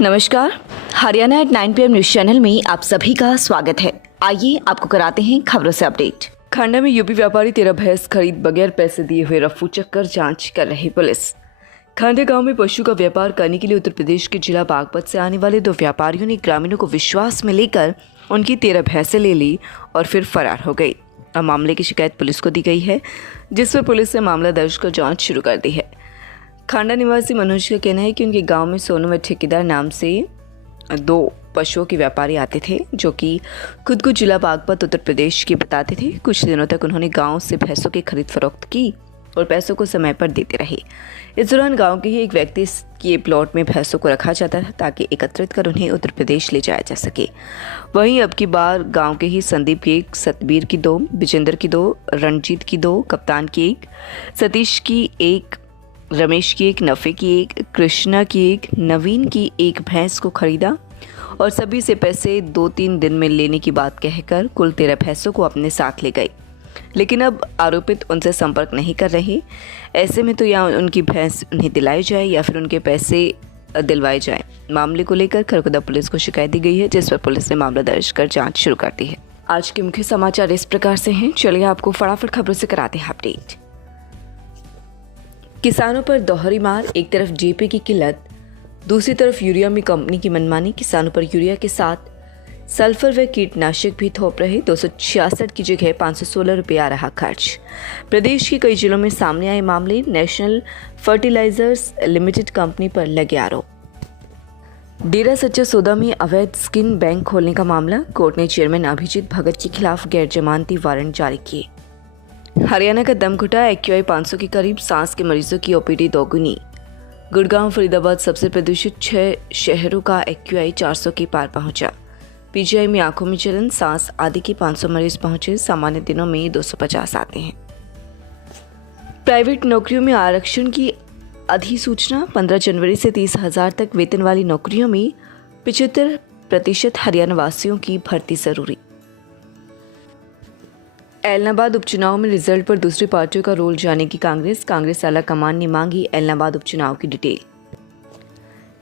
नमस्कार, Haryana at 9 PM news channel में आप सभी का स्वागत है। आइए आपको कराते हैं खबरों से अपडेट। खांडा में यूपी व्यापारी 13 भैंस खरीद बगैर पैसे दिए हुए रफू चक्कर जांच कर रही पुलिस। खांडा गांव में पशु का व्यापार करने के लिए उत्तर प्रदेश के जिला बागपत से आने वाले 2 व्यापारियों ने ग्रामीणों को विश्वास में लेकर उनकी 13 भैंसें ले ली और फिर फरार हो गई। अब मामले की शिकायत पुलिस को दी गई है, जिस पर पुलिस ने मामला दर्ज कर जाँच शुरू कर दी है। खांडा निवासी मनोज का कहना है कि उनके गांव में सोनू में ठेकेदार नाम से 2 पशुओं के व्यापारी आते थे, जो कि खुद को जिला बागपत उत्तर प्रदेश के बताते थे। कुछ दिनों तक उन्होंने गांव से भैंसों की खरीद फरोख्त की और पैसों को समय पर देते रहे। इस दौरान गांव के ही एक व्यक्ति के प्लॉट में भैंसों को रखा जाता था ताकि एकत्रित कर उन्हें उत्तर प्रदेश ले जाया जा सके। वहीं अब की बार गांव के ही संदीप की 1, सतबीर की 2, विजेंद्र की 2, रणजीत की 2, कप्तान की 1, सतीश की 1, रमेश की 1, नफे की 1, कृष्णा की 1, नवीन की 1 भैंस को खरीदा और सभी से पैसे 2-3 दिन में लेने की बात कहकर कुल 13 भैंसों को अपने साथ ले गए। लेकिन अब आरोपित उनसे संपर्क नहीं कर रहे। ऐसे में तो या उनकी भैंस उन्हें दिलाई जाए या फिर उनके पैसे दिलवाए जाए। मामले को लेकर खरगोदा पुलिस को शिकायत दी गई है, जिस पर पुलिस ने मामला दर्ज कर जाँच शुरू कर दी है। आज के मुख्य समाचार इस प्रकार से हैं। चलिए आपको फटाफट खबरों से कराते हैं अपडेट। किसानों पर दोहरी मार, एक तरफ जेपी की किल्लत, दूसरी तरफ यूरिया में कंपनी की मनमानी। किसानों पर यूरिया के साथ सल्फर व कीटनाशक भी थोप रहे। 266 की जगह 516 रुपये आ रहा खर्च। प्रदेश के कई जिलों में सामने आए मामले। नेशनल फर्टिलाइजर्स लिमिटेड कंपनी पर लगे आरोप। डेरा सच्चा सौदा में अवैध स्किन बैंक खोलने का मामला। कोर्ट ने चेयरमैन अभिजीत भगत के खिलाफ गैर जमानती वारंट जारी किए। हरियाणा का दम घुटा, AQI 500 के करीब, सांस के मरीजों की OPD दोगुनी। गुड़गांव फरीदाबाद सबसे प्रदूषित 6 शहरों का AQI 400 के पार पहुंचा। PGI में आंखों में जलन, सांस आदि के 500 मरीज पहुंचे। सामान्य दिनों में 250 आते हैं। प्राइवेट नौकरियों में आरक्षण की अधिसूचना। 15 जनवरी से 30,000 तक वेतन वाली नौकरियों में 75% हरियाणा वासियों की भर्ती जरूरी। एलनाबाद उपचुनाव में रिजल्ट पर दूसरी पार्टियों का रोल जानने की कांग्रेस आला कमान ने मांगी एलनाबाद उपचुनाव की डिटेल।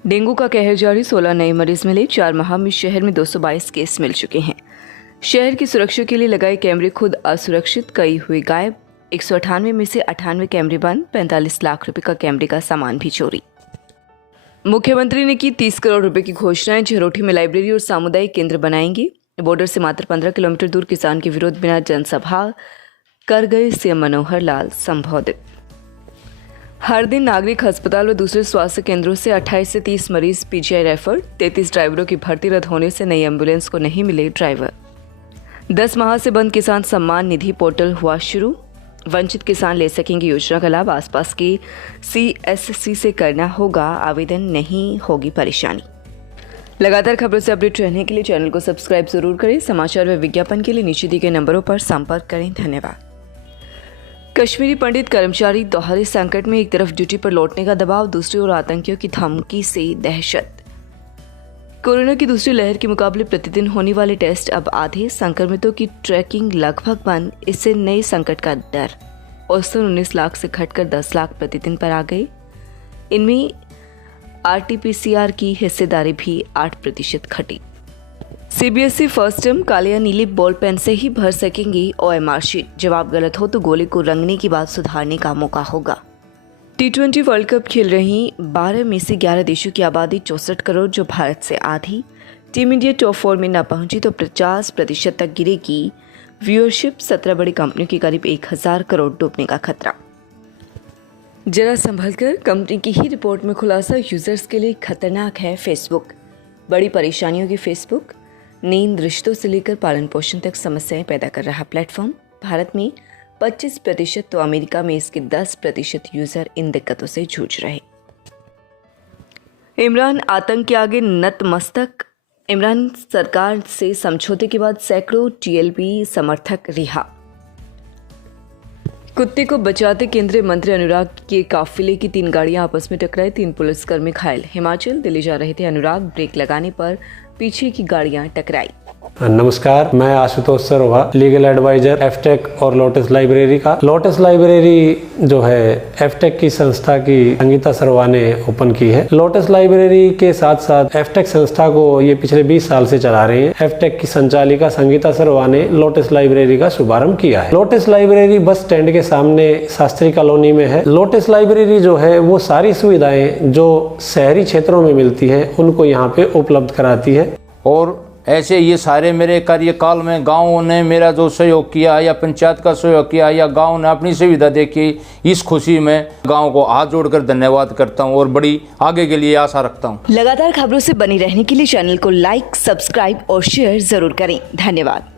डेंगू का कहर जारी, 16 नए मरीज मिले। 4 माह में शहर में 222 केस मिल चुके हैं। शहर की सुरक्षा के लिए लगाए कैमरे खुद असुरक्षित, कई हुए गायब। 198 में से 98 कैमरे बंद। 45 लाख रुपए का कैमरे का सामान भी चोरी। मुख्यमंत्री ने की 30 करोड़ रुपए की घोषणाएं। झरोठी में लाइब्रेरी और सामुदायिक केंद्र बनाएंगे। बॉर्डर से मात्र 15 किलोमीटर दूर किसान के विरोध बिना जनसभा कर गए CM मनोहर लाल संबोधित। हर दिन नागरिक अस्पताल व दूसरे स्वास्थ्य केंद्रों से 28 से 30 मरीज PGI रेफर। 33 ड्राइवरों की भर्ती रद्द होने से नई एम्बुलेंस को नहीं मिले ड्राइवर। 10 माह से बंद किसान सम्मान निधि पोर्टल हुआ शुरू। वंचित किसान ले सकेंगे योजना का लाभ। आसपास के CSC से करना होगा आवेदन, नहीं होगी परेशानी। लगातार खबरों से अपडेट रहने के लिए चैनल को सब्सक्राइब जरूर करें। समाचार व विज्ञापन के लिए नीचे दिए गए नंबरों पर संपर्क करें। धन्यवाद। कश्मीरी पंडित कर्मचारी दोहरे संकट में, एक तरफ ड्यूटी पर लौटने का दबाव, दूसरी ओर आतंकियों की धमकी से दहशत। कोरोना की दूसरी लहर के मुकाबले प्रतिदिन होने वाले टेस्ट अब आधे। संक्रमितों की ट्रैकिंग लगभग बंद। इससे नए संकट का डर। औसतन 19 लाख से घटकर 10 लाख प्रतिदिन पर आ गए। इनमें RT-PCR की हिस्सेदारी भी 8% घटी। CBSE फर्स्ट टर्म काले या नीले बॉल पेन से ही भर सकेंगे OMR शीट। जवाब गलत हो तो गोले को रंगने के बाद सुधारने का मौका होगा। T20 वर्ल्ड कप खेल रही 12 में से 11 देशों की आबादी 64 करोड़, जो भारत से आधी। टीम इंडिया टॉप 4 में न पहुंची तो 50% तक गिरेगी व्यूअरशिप। 17 बड़ी कंपनियों के करीब 1000 करोड़ डूबने का खतरा। जरा संभल कर, कंपनी की ही रिपोर्ट में खुलासा, यूजर्स के लिए खतरनाक है फेसबुक। बड़ी परेशानियों की फेसबुक। नींद, रिश्तों से लेकर पालन पोषण तक समस्याएं पैदा कर रहा प्लेटफॉर्म। भारत में 25% तो अमेरिका में इसके 10% यूजर इन दिक्कतों से जूझ रहे। इमरान आतंक के आगे नतमस्तक। इमरान सरकार से समझौते के बाद सैकड़ों TLP समर्थक रिहा। कुत्ते को बचाते केंद्रीय मंत्री अनुराग के काफिले की 3 गाड़ियां आपस में टकराई। 3 पुलिसकर्मी घायल। हिमाचल दिल्ली जा रहे थे अनुराग, ब्रेक लगाने पर पीछे की गाड़ियां टकराई। नमस्कार, मैं आशुतोष सरोहा, लीगल एडवाइजर एफटेक और लोटस लाइब्रेरी का। लोटस लाइब्रेरी जो है एफटेक की संस्था की संगीता सरोहा ने ओपन की है। लोटस लाइब्रेरी के साथ साथ एफटेक संस्था को ये पिछले 20 साल से चला रहे हैं। एफटेक की संचालिका संगीता सरोहा ने लोटस लाइब्रेरी का शुभारंभ किया है। लोटस लाइब्रेरी बस स्टैंड के सामने शास्त्री कॉलोनी में है। लोटस लाइब्रेरी जो है वो सारी सुविधाएं जो शहरी क्षेत्रों में मिलती है उनको यहाँ पे उपलब्ध कराती है। और ऐसे ये सारे मेरे कार्यकाल में गाँव ने मेरा जो सहयोग किया या पंचायत का सहयोग किया या गाँव ने अपनी सुविधा देखी, इस खुशी में गाँव को हाथ जोड़कर धन्यवाद करता हूँ और बड़ी आगे के लिए आशा रखता हूँ। लगातार खबरों से बनी रहने के लिए चैनल को लाइक, सब्सक्राइब और शेयर जरूर करें। धन्यवाद।